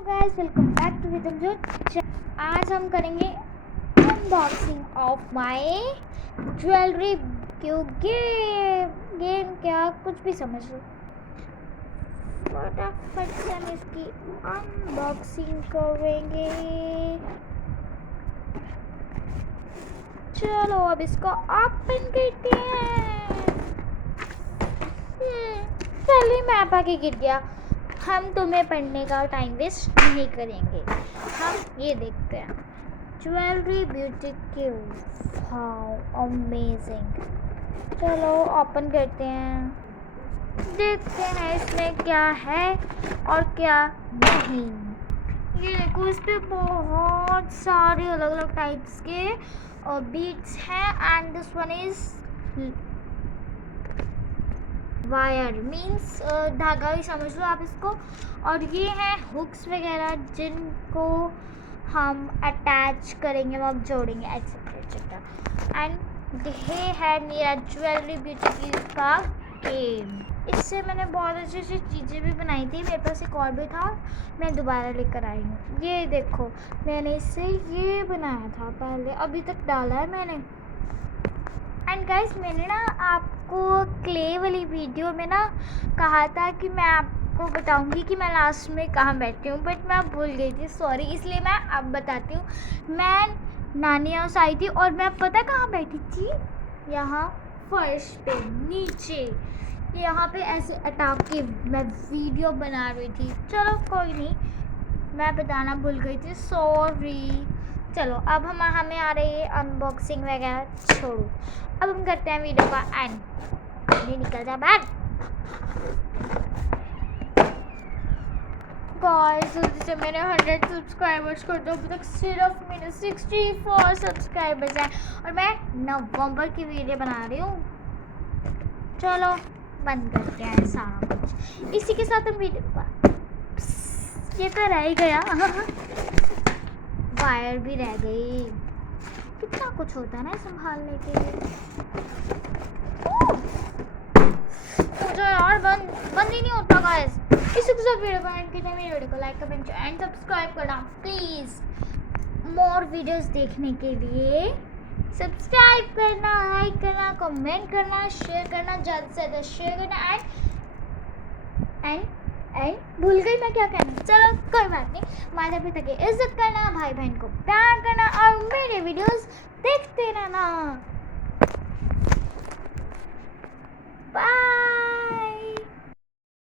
Guys, welcome back to rhythm जो। आज हम करेंगे अनबॉक्सिंग ऑफ माय ज्वेलरी। क्योंकि गेम क्या कुछ भी समझ लो, फटाफट से हम इसकी अनबॉक्सिंग करेंगे। चलो अब इसको ओपन करते हैं। पहले मैप आके गिर गया। हम तुम्हें पढ़ने का टाइम वेस्ट नहीं करेंगे, हम ये देखते हैं। Jewellery beauty Q, how amazing. चलो ओपन करते हैं, देखते हैं इसमें क्या है और क्या नहीं। ये देखो, इस पे बहुत सारे अलग अलग टाइप्स के बीट्स हैं and this one is wire, means धागा ही समझ लो आप इसको। और ये हैं हुक्स वगैरह जिनको हम अटैच करेंगे, अब जोड़ेंगे एक्सेट्रा एक्सेट्रा। एंड ये है मेरा ज्वेलरी ब्यूटी का गेम। इससे मैंने बहुत अच्छी अच्छी चीज़ें भी बनाई थी। मेरे पास एक और भी था, मैं दोबारा लेकर आई हूँ। ये देखो, मैंने इससे ये बनाया था पहले, अभी तक डाला है मैंने। एंड गाइस, मैंने ना आपको क्ले वाली वीडियो में ना कहा था कि मैं आपको बताऊंगी कि मैं लास्ट में कहाँ बैठी हूँ, बट मैं भूल गई थी, सॉरी। इसलिए मैं अब बताती हूँ। मैं नानी हाउस आई थी और मैं पता कहाँ बैठी थी, यहाँ फर्श पे नीचे, यहाँ पे ऐसे अटैक के मैं वीडियो बना रही थी। चलो कोई नहीं, मैं बताना भूल गई थी, सॉरी। चलो अब हमें आ रही है अनबॉक्सिंग वगैरह, छोड़ो। अब हम करते हैं वीडियो का एंड। ये निकल जा बैग। गाइस, जल्दी से मेरे 100 सब्सक्राइबर्स कर दो। अभी तक सिर्फ मेरे 64 सब्सक्राइबर्स हैं और मैं नवंबर की वीडियो बना रही हूँ। चलो बंद करते हैं सारा कुछ। इसी के साथ हम वीडियो का, ये तो रह ही गया वायर भी रह गई। कितना कुछ होता है ना संभालने के लिए। मुझे यार बंद ही नहीं होता गाइस। इसी के साथ वीडियो को एंड कीजिए। मेरी वीडियो को लाइक कमेंट एंड सब्सक्राइब करना प्लीज़। मोर वीडियोस देखने के लिए सब्सक्राइब करना, लाइक करना, कमेंट करना, शेयर करना, ज़्यादा से ज़्यादा शेयर करना। एंड भूल गई मैं क्या कहना। चलो कोई बात नहीं। माता पिता की इज्जत करना, भाई बहन को प्यार करना और मेरे वीडियोस देखते रहना। बाय।